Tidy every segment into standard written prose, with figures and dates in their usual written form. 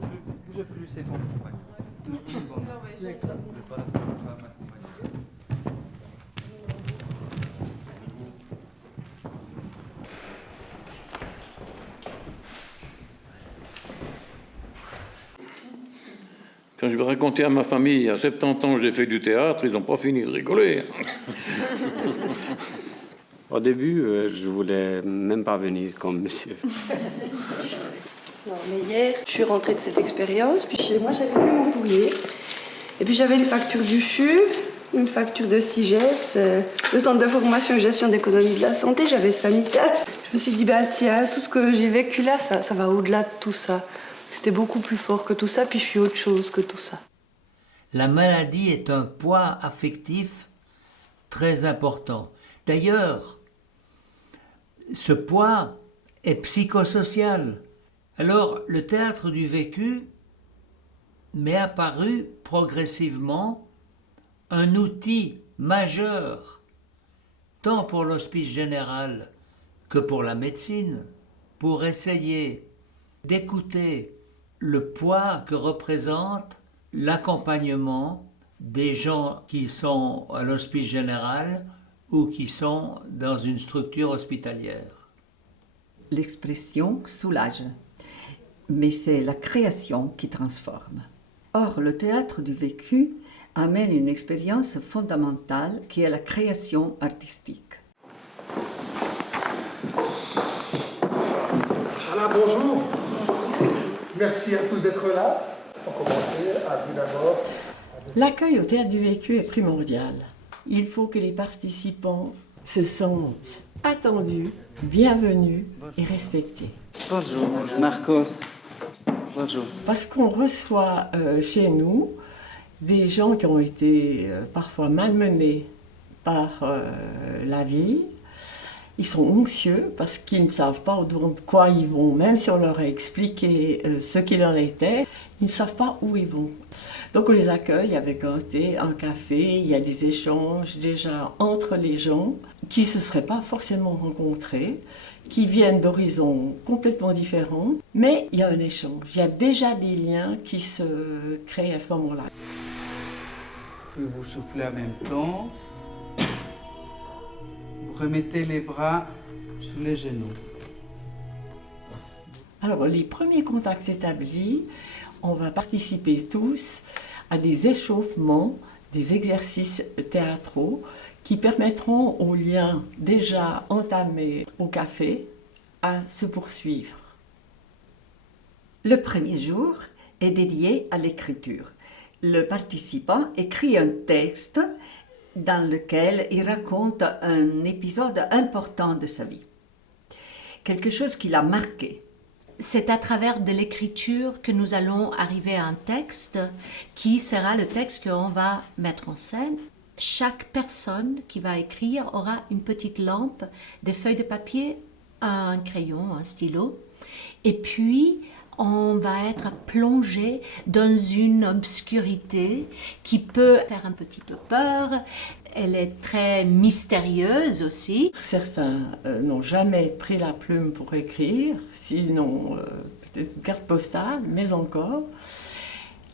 Bougez plus, c'est bon. Ouais. C'est bon. Vous n'êtes pas la seule femme à accompagner. Quand je vais raconter à ma famille, à 70 ans, j'ai fait du théâtre, ils n'ont pas fini de rigoler. Au début, je voulais même pas venir comme monsieur. Non, mais hier, je suis rentrée de cette expérience, puis chez moi, j'avais plus mon courrier. Et puis j'avais une facture du CHU, une facture de CIGES, le Centre d'information et gestion d'économie de la santé, j'avais Sanitas. Je me suis dit, bah tiens, tout ce que j'ai vécu là, ça va au-delà de tout ça. C'était beaucoup plus fort que tout ça, puis je suis autre chose que tout ça. La maladie est un poids affectif très important. D'ailleurs, ce poids est psychosocial. Alors, le théâtre du vécu m'est apparu progressivement un outil majeur, tant pour l'hospice général que pour la médecine, pour essayer d'écouter le poids que représente l'accompagnement des gens qui sont à l'hospice général ou qui sont dans une structure hospitalière. L'expression soulage, mais c'est la création qui transforme. Or, le théâtre du vécu amène une expérience fondamentale qui est la création artistique. Voilà, bonjour. Merci à tous d'être là. Pour commencer, à vous d'abord. L'accueil au théâtre du vécu est primordial. Il faut que les participants se sentent attendus, bienvenus et respectés. Bonjour, Marcos. Bonjour. Parce qu'on reçoit chez nous des gens qui ont été parfois malmenés par la vie. Ils sont anxieux parce qu'ils ne savent pas au-devant de quoi ils vont, même si on leur a expliqué ce qu'il en était, ils ne savent pas où ils vont. Donc on les accueille avec un thé, un café, il y a des échanges déjà entre les gens qui ne se seraient pas forcément rencontrés, qui viennent d'horizons complètement différents, mais il y a un échange, il y a déjà des liens qui se créent à ce moment-là. Puis vous soufflez en même temps. Vous remettez les bras sous les genoux. Alors les premiers contacts établis, on va participer tous à des échauffements, des exercices théâtraux qui permettront aux liens déjà entamés au café à se poursuivre. Le premier jour est dédié à l'écriture. Le participant écrit un texte dans lequel il raconte un épisode important de sa vie. Quelque chose qui l'a marqué. C'est à travers de l'écriture que nous allons arriver à un texte qui sera le texte qu'on va mettre en scène. Chaque personne qui va écrire aura une petite lampe, des feuilles de papier, un crayon, un stylo. Et puis, on va être plongé dans une obscurité qui peut faire un petit peu peur. Elle est très mystérieuse aussi. Certains n'ont jamais pris la plume pour écrire, sinon peut-être une carte postale, mais encore.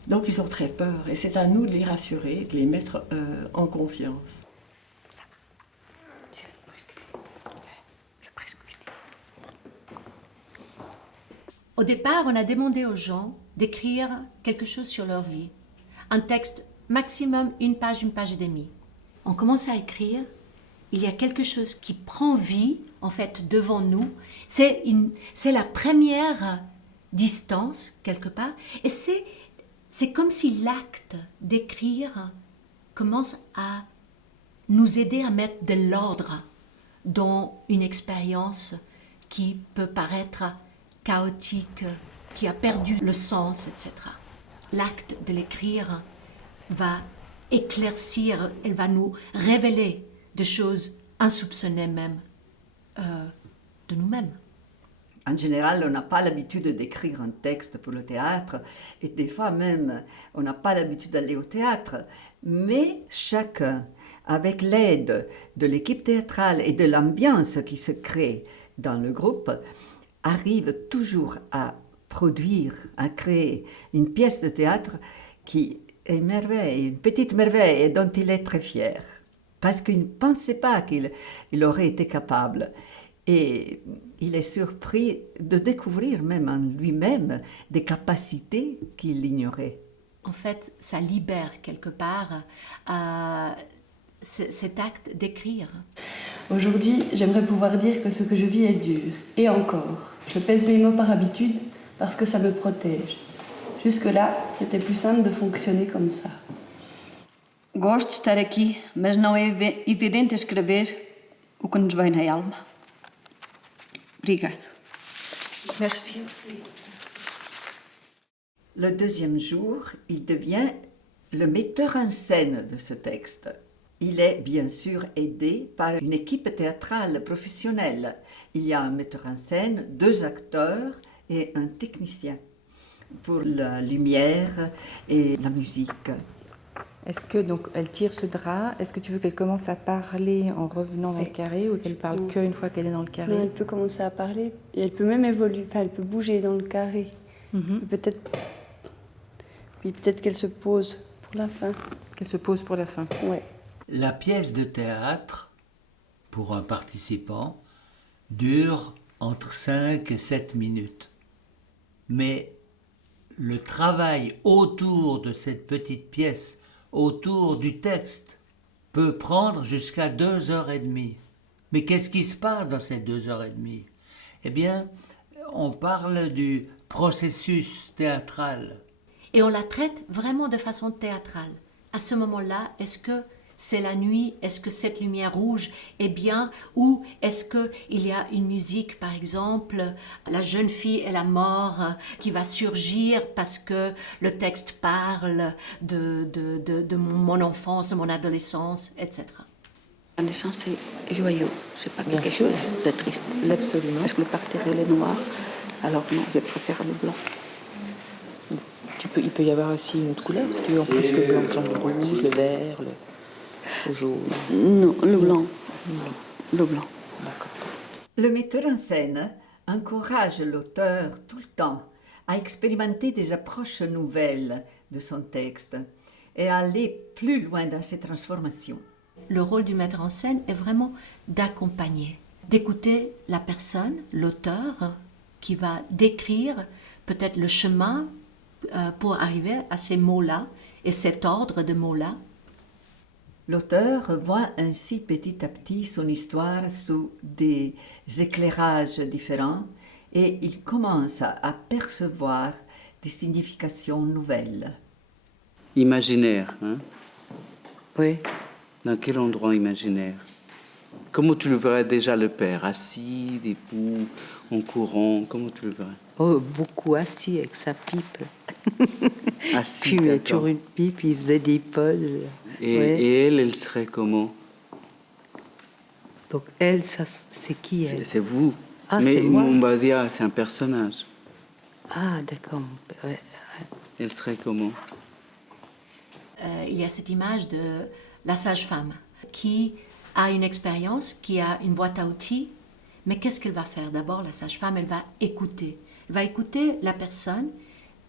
Donc ils ont très peur et c'est à nous de les rassurer, de les mettre en confiance. Au départ, on a demandé aux gens d'écrire quelque chose sur leur vie. Un texte maximum une page et demie. On commence à écrire, il y a quelque chose qui prend vie, en fait, devant nous. C'est la première distance, quelque part, et c'est comme si l'acte d'écrire commence à nous aider à mettre de l'ordre dans une expérience qui peut paraître chaotique, qui a perdu le sens, etc. L'acte de l'écrire va éclaircir, elle va nous révéler des choses insoupçonnées même de nous-mêmes. En général, on n'a pas l'habitude d'écrire un texte pour le théâtre, et des fois même, on n'a pas l'habitude d'aller au théâtre. Mais chacun, avec l'aide de l'équipe théâtrale et de l'ambiance qui se crée dans le groupe, arrive toujours à produire, à créer une pièce de théâtre qui est une merveille, une petite merveille et dont il est très fier. Parce qu'il ne pensait pas qu'il aurait été capable. Et il est surpris de découvrir même en lui-même des capacités qu'il ignorait. En fait, ça libère quelque part cet acte d'écrire. Aujourd'hui, j'aimerais pouvoir dire que ce que je vis est dur. Et encore, je pèse mes mots par habitude parce que ça me protège. Jusque-là, c'était plus simple de fonctionner comme ça. Gosto de estar aqui, mas não é evidente escrever o que nos vem na alma. Obrigado. Merci. Le deuxième jour, il devient le metteur en scène de ce texte. Il est bien sûr aidé par une équipe théâtrale professionnelle. Il y a un metteur en scène, 2 acteurs et un technicien pour la lumière et la musique. Est-ce que donc elle tire ce drap? Est-ce que tu veux qu'elle commence à parler en revenant dans le carré ou qu'elle parle qu'une fois qu'elle est dans le carré? Non, elle peut commencer à parler et elle peut même évoluer, enfin elle peut bouger dans le carré. Peut-être qu'elle se pose pour la fin. Qu'elle se pose pour la fin. Ouais. La pièce de théâtre, pour un participant, dure entre 5 et 7 minutes. Mais le travail autour de cette petite pièce, autour du texte, peut prendre jusqu'à 2h30. Mais qu'est-ce qui se passe dans ces 2h30? Eh bien, on parle du processus théâtral. Et on la traite vraiment de façon théâtrale. À ce moment-là, est-ce que c'est la nuit? Est-ce que cette lumière rouge est bien? Ou est-ce qu'il y a une musique, par exemple, la jeune fille et la mort qui va surgir parce que le texte parle de mon enfance, de mon adolescence, etc. La naissance est joyeux, c'est pas quelque chose de triste. Absolument. Parce que le parterre est noir, alors non, je préfère le blanc. Il peut y avoir aussi une couleur, si tu veux, en plus que blanc, genre le rouge, le vert, le jaune. Non, le blanc. Le blanc. D'accord. Le metteur en scène encourage l'auteur tout le temps à expérimenter des approches nouvelles de son texte et à aller plus loin dans ses transformations. Le rôle du metteur en scène est vraiment d'accompagner, d'écouter la personne, l'auteur, qui va décrire peut-être le chemin pour arriver à ces mots-là et cet ordre de mots-là. L'auteur voit ainsi petit à petit son histoire sous des éclairages différents et il commence à percevoir des significations nouvelles. Imaginaire, hein? Oui. Dans quel endroit imaginaire? Comment tu le verrais déjà le père? Assis, debout, en courant? Comment tu le verrais? Oh, beaucoup assis avec sa pipe. Assis, Puis il avait d'accord. toujours une pipe, il faisait des pauses. Et elle serait comment? Donc elle, ça, c'est qui elle? C'est vous. Ah, mais c'est moi. on va dire c'est un personnage. Ah, d'accord. Ouais. Elle serait comment? Il y a cette image de la sage-femme qui a une expérience, qui a une boîte à outils, mais qu'est-ce qu'elle va faire? D'abord, la sage-femme, elle va écouter. Elle va écouter la personne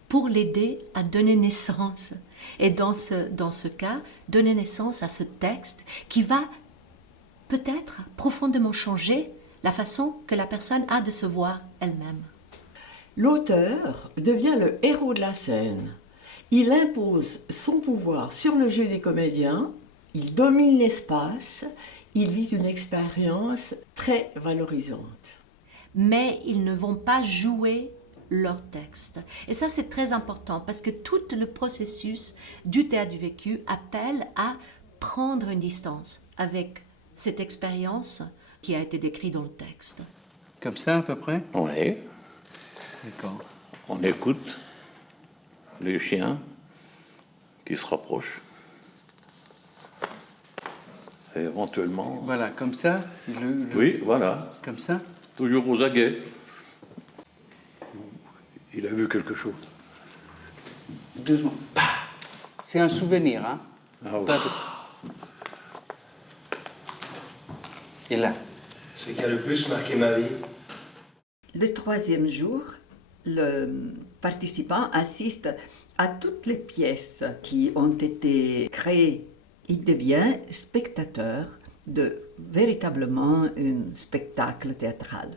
pour l'aider à donner naissance. Et dans ce cas, donner naissance à ce texte qui va peut-être profondément changer la façon que la personne a de se voir elle-même. L'auteur devient le héros de la scène. Il impose son pouvoir sur le jeu des comédiens, il domine l'espace, il vit une expérience très valorisante. Mais ils ne vont pas jouer leur texte. Et ça, c'est très important parce que tout le processus du théâtre du vécu appelle à prendre une distance avec cette expérience qui a été décrite dans le texte. Comme ça, à peu près? Oui. D'accord. On écoute les chiens qui se rapprochent. Et éventuellement... Voilà, comme ça? Oui, voilà. Comme ça? Toujours aux aguets. Il a vu quelque chose. Doucement. C'est un souvenir, hein? Ah oui. Et là? Ce qui a le plus marqué ma vie. Le troisième jour, Le participant assiste à toutes les pièces qui ont été créées. Il devient spectateur de véritablement un spectacle théâtral.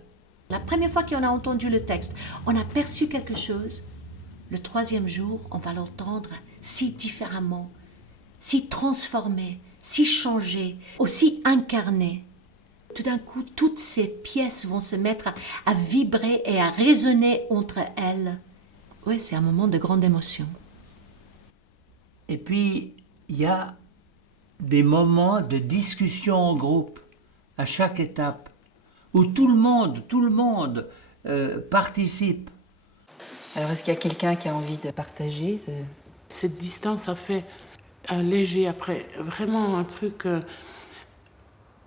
La première fois qu'on a entendu le texte, on a perçu quelque chose. Le troisième jour, on va l'entendre si différemment, si transformé, si changé, aussi incarné. Tout d'un coup, toutes ces pièces vont se mettre à vibrer et à résonner entre elles. Oui, c'est un moment de grande émotion. Et puis, il y a des moments de discussion en groupe, à chaque étape, où tout le monde participe. Alors, est-ce qu'il y a quelqu'un qui a envie de partager Cette distance, ça fait un léger après, vraiment un truc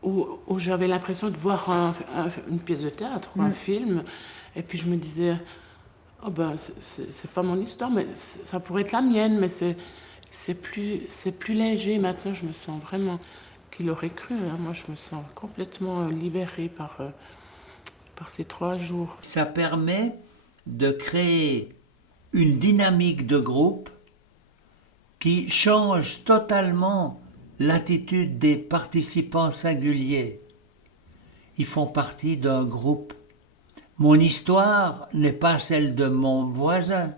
où j'avais l'impression de voir une pièce de théâtre ou un film, et puis je me disais, oh ben, c'est pas mon histoire, mais ça pourrait être la mienne, mais c'est plus léger maintenant. Je me sens vraiment, qu'il aurait cru, hein, moi je me sens complètement libérée par ces 3 jours. Ça permet de créer une dynamique de groupe qui change totalement l'attitude des participants singuliers. Ils font partie d'un groupe. Mon histoire n'est pas celle de mon voisin.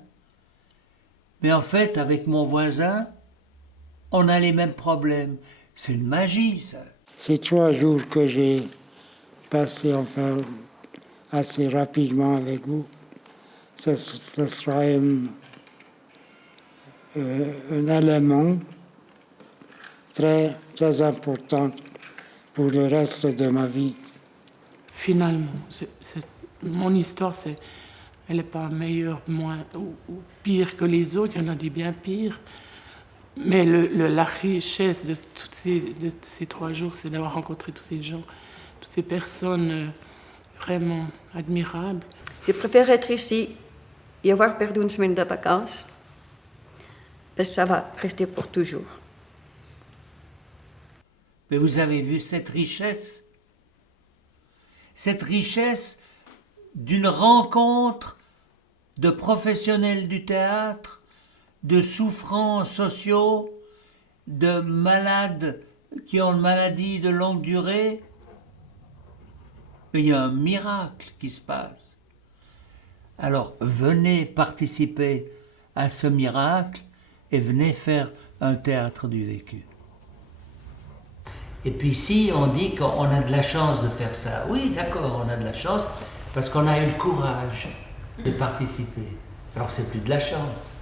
Mais en fait, avec mon voisin, on a les mêmes problèmes. C'est une magie, ça. Ces 3 jours que j'ai passés assez rapidement avec vous, ce sera un élément très, très important pour le reste de ma vie. Finalement, mon histoire, elle n'est pas meilleure, moins ou pire que les autres, il y en a des bien pires. Mais la richesse de ces 3 jours, c'est d'avoir rencontré tous ces gens, toutes ces personnes vraiment admirables. Je préfère être ici et avoir perdu une semaine de vacances, parce que ça va rester pour toujours. Mais vous avez vu cette richesse d'une rencontre de professionnels du théâtre, de souffrants sociaux, de malades qui ont une maladie de longue durée. Mais il y a un miracle qui se passe. Alors venez participer à ce miracle et venez faire un théâtre du vécu. Et puis si on dit qu'on a de la chance de faire ça, oui d'accord, on a de la chance parce qu'on a eu le courage de participer. Alors c'est plus de la chance.